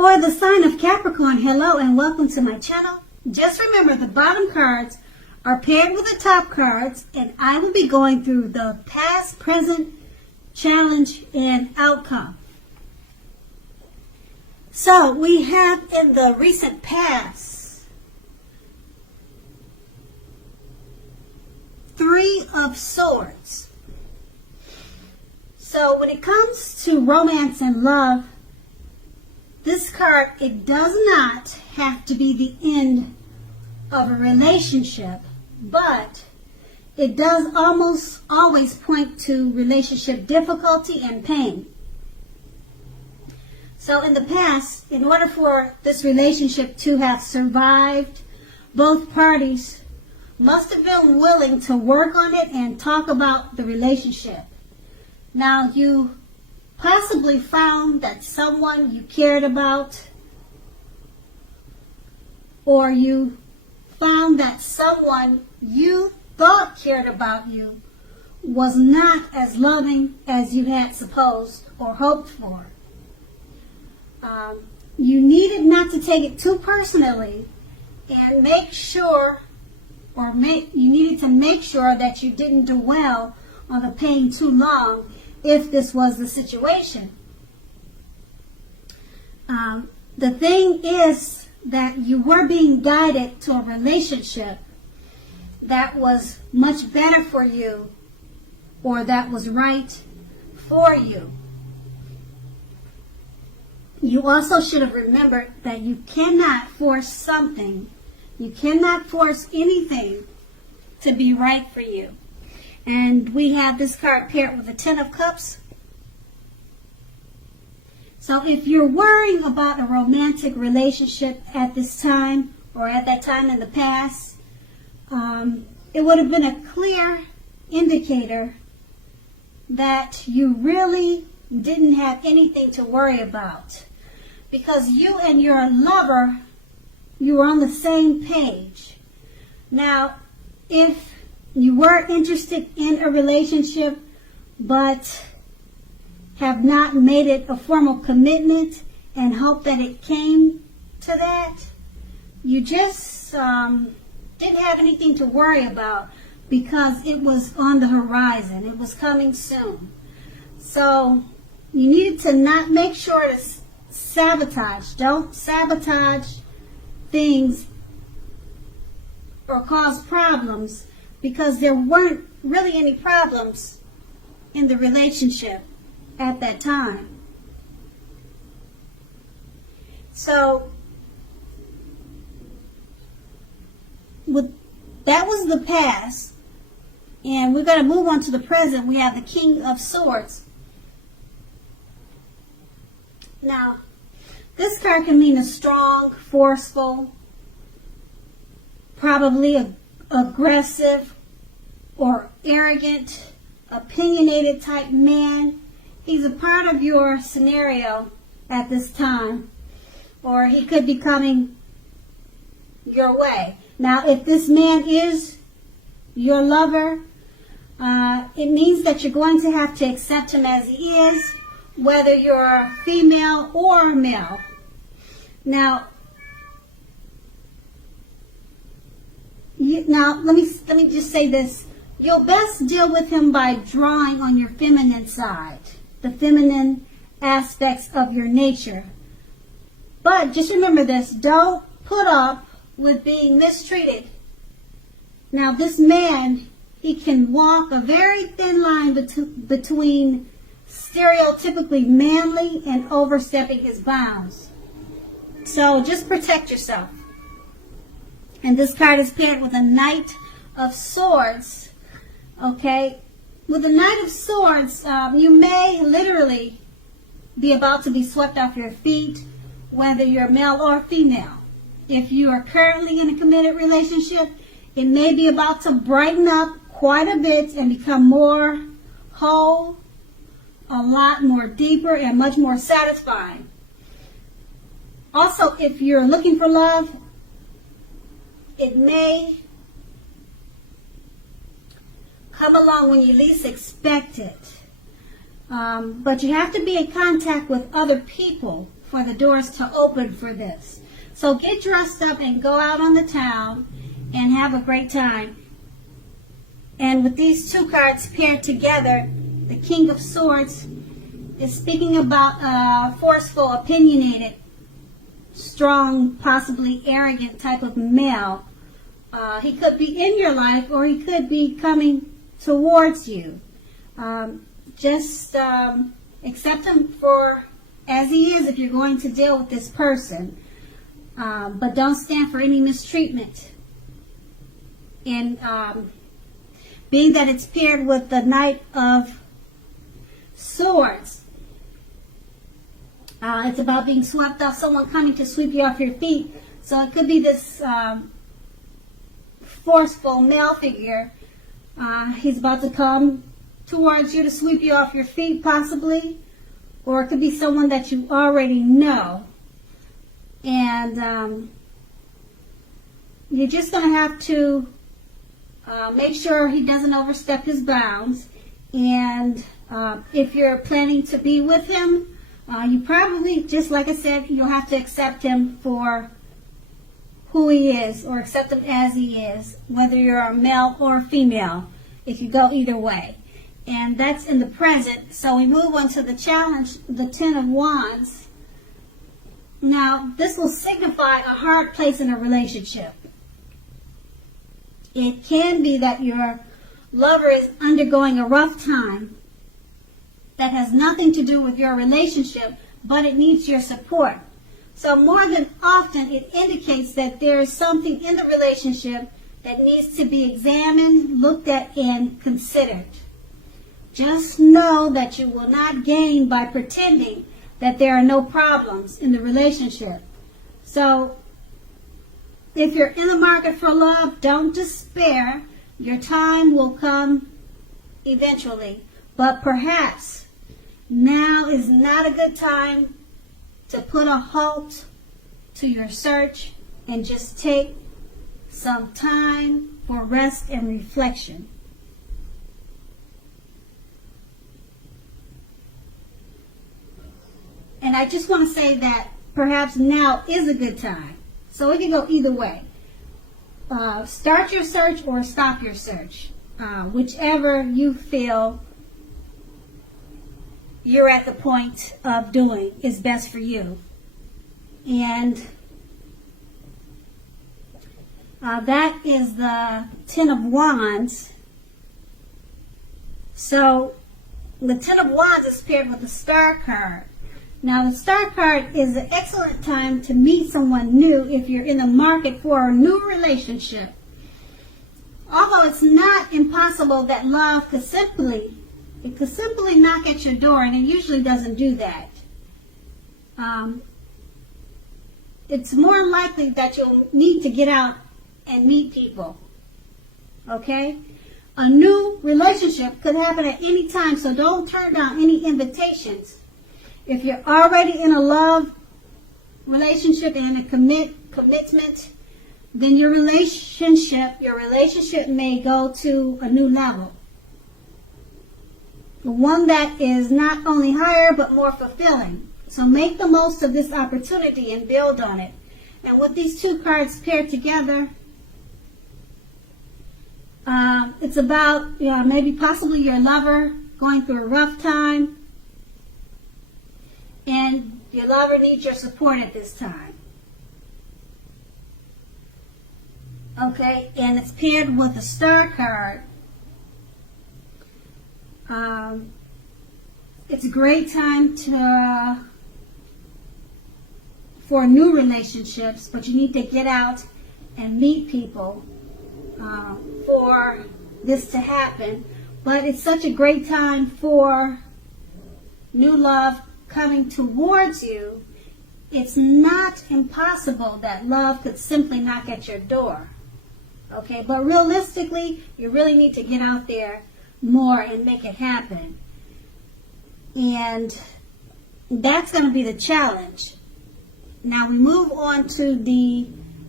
For the sign of Capricorn, hello and welcome to my channel. Just remember the bottom cards are paired with the top cards, and I will be going through the past, present, challenge, and outcome. So we have in the recent past 3 of Swords. So when it comes to romance and love, this card, it does not have to be the end of a relationship, but it does almost always point to relationship difficulty and pain. So in the past, in order for this relationship to have survived, both parties must have been willing to work on it and talk about the relationship. Now, you possibly found that someone you cared about, or you found that someone you thought cared about you was not as loving as you had supposed or hoped for. You needed not to take it too personally and make sure, you needed to make sure that you didn't dwell on the pain too long if this was the situation. The thing is that you were being guided to a relationship that was much better for you, or that was right for you. You also should have remembered that you cannot force something. You cannot force anything to be right for you. And we have this card paired with the 10 of Cups. So if you're worrying about a romantic relationship at this time, or at that time in the past, it would have been a clear indicator that you really didn't have anything to worry about, because you and your lover, you were on the same page. Now, if you were interested in a relationship but have not made it a formal commitment and hope that it came to that, you just didn't have anything to worry about because it was on the horizon. It was coming soon. So you needed to not make sure to sabotage. Don't sabotage things or cause problems, because there weren't really any problems in the relationship at that time. So that was the past, and we're going to move on to the present. We have the King of Swords. Now, this card can mean a strong, forceful, probably aggressive or arrogant, opinionated type man. He's a part of your scenario at this time, or he could be coming your way. Now, if this man is your lover, it means that you're going to have to accept him as he is, whether you're female or male. Now, let me just say this. You'll best deal with him by drawing on your feminine side, the feminine aspects of your nature. But just remember this, don't put up with being mistreated. Now, this man, he can walk a very thin line between stereotypically manly and overstepping his bounds. So just protect yourself. And this card is paired with a Knight of Swords. Okay, with the Knight of Swords, you may literally be about to be swept off your feet, whether you're male or female. If you are currently in a committed relationship, it may be about to brighten up quite a bit and become more whole, a lot more deeper, and much more satisfying. Also, if you're looking for love, it may come along when you least expect it. But you have to be in contact with other people for the doors to open for this. So get dressed up and go out on the town and have a great time. And with these two cards paired together, the King of Swords is speaking about a forceful, opinionated, strong, possibly arrogant type of male. He could be in your life or he could be coming towards you. Just accept him for as he is if you're going to deal with this person. But don't stand for any mistreatment. And being that it's paired with the Knight of Swords, it's about being swept off, someone coming to sweep you off your feet. So it could be this forceful male figure. He's about to come towards you to sweep you off your feet, possibly. Or it could be someone that you already know. And you're just going to have to make sure he doesn't overstep his bounds. And if you're planning to be with him, you probably, just like I said, you'll have to accept him for who he is, or accept him as he is, whether you're a male or a female. It could go either way. And that's in the present. So we move on to the challenge, the Ten of Wands. Now, this will signify a hard place in a relationship. It can be that your lover is undergoing a rough time that has nothing to do with your relationship, but it needs your support. So more than often, it indicates that there is something in the relationship that needs to be examined, looked at, and considered. Just know that you will not gain by pretending that there are no problems in the relationship. So if you're in the market for love, don't despair. Your time will come eventually. But perhaps now is not a good time to put a halt to your search and just take some time for rest and reflection. And I just want to say that perhaps now is a good time. So it can go either way. Start your search or stop your search. Whichever you feel you're at the point of doing is best for you. And that is the Ten of Wands. So the Ten of Wands is paired with the Star card. Now the Star card is an excellent time to meet someone new if you're in the market for a new relationship. Although it's not impossible that love could simply knock at your door, and it usually doesn't do that. It's more likely that you'll need to get out and meet people. Okay? A new relationship could happen at any time, so don't turn down any invitations. If you're already in a love relationship and in a commitment, then your relationship may go to a new level. One that is not only higher but more fulfilling. So make the most of this opportunity and build on it. And with these two cards paired together, it's about maybe possibly your lover going through a rough time, and your lover needs your support at this time. Okay, and it's paired with the Star card. It's a great time for new relationships, but you need to get out and meet people for this to happen. But it's such a great time for new love coming towards you. It's not impossible that love could simply knock at your door. Okay, but realistically, you really need to get out there more and make it happen. And that's going to be the challenge. Now we move on to the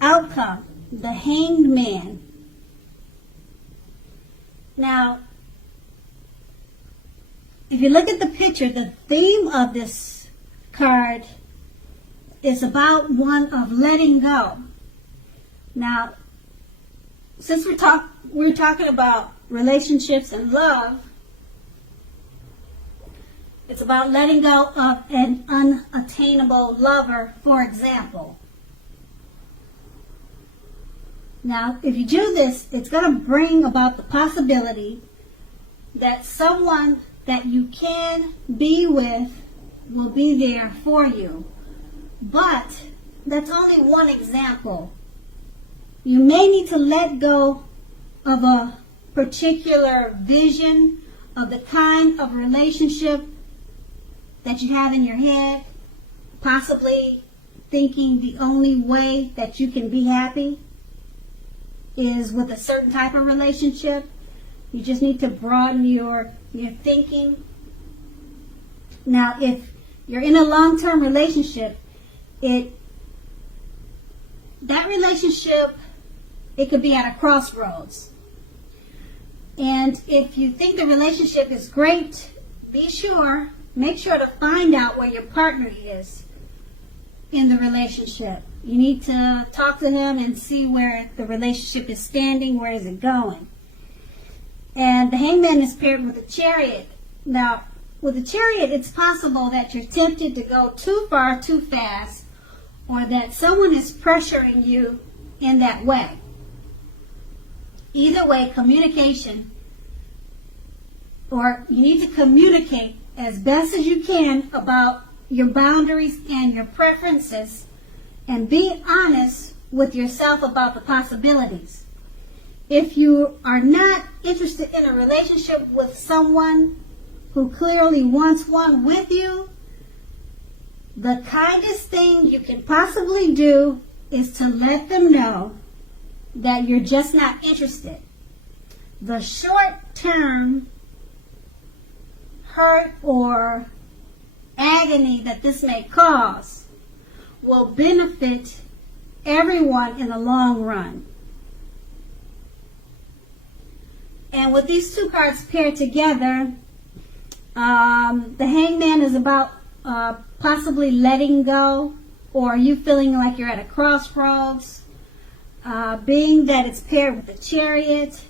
outcome, the Hanged Man. Now, if you look at the picture, the theme of this card is about one of letting go. Now, since we're talking about relationships and love, it's about letting go of an unattainable lover, for example. Now, if you do this, it's going to bring about the possibility that someone that you can be with will be there for you. But that's only one example. You may need to let go of a particular vision of the kind of relationship that you have in your head, possibly thinking the only way that you can be happy is with a certain type of relationship. You just need to broaden your thinking. Now, if you're in a long-term relationship, that relationship, it could be at a crossroads. And if you think the relationship is great, make sure to find out where your partner is in the relationship. You need to talk to him and see where the relationship is standing, where is it going. And the Hangman is paired with a Chariot. Now, with a Chariot, it's possible that you're tempted to go too far, too fast, or that someone is pressuring you in that way. Either way, communication, or you need to communicate as best as you can about your boundaries and your preferences, and be honest with yourself about the possibilities. If you are not interested in a relationship with someone who clearly wants one with you, the kindest thing you can possibly do is to let them know that you're just not interested. The short-term hurt or agony that this may cause will benefit everyone in the long run. And with these two cards paired together, the Hangman is about possibly letting go, or you feeling like you're at a crossroads. Being that it's paired with the Chariot,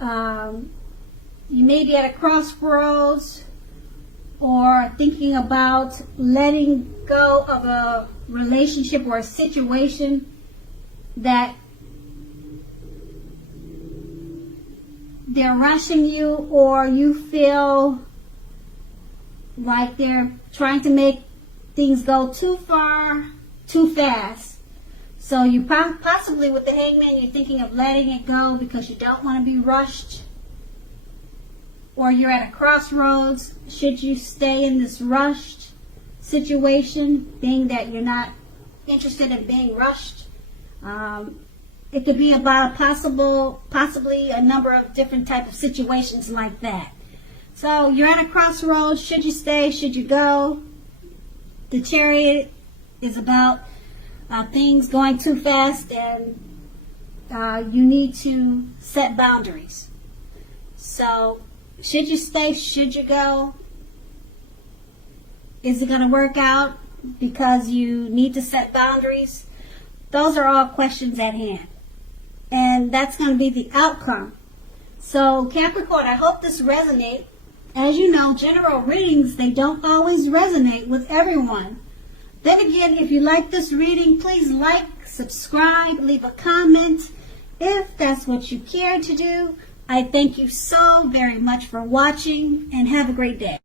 you may be at a crossroads or thinking about letting go of a relationship or a situation that they're rushing you, or you feel like they're trying to make things go too far, too fast. So you possibly, with the Hangman, you're thinking of letting it go because you don't want to be rushed. Or you're at a crossroads. Should you stay in this rushed situation, being that you're not interested in being rushed? It could be about possibly a number of different type of situations like that. So you're at a crossroads. Should you stay? Should you go? The Chariot is about things going too fast, and you need to set boundaries. So should you stay? Should you go? Is it going to work out because you need to set boundaries? Those are all questions at hand. And that's going to be the outcome. So Capricorn, I hope this resonates. As you know, general readings, they don't always resonate with everyone. Then again, if you like this reading, please like, subscribe, leave a comment if that's what you care to do. I thank you so very much for watching, and have a great day.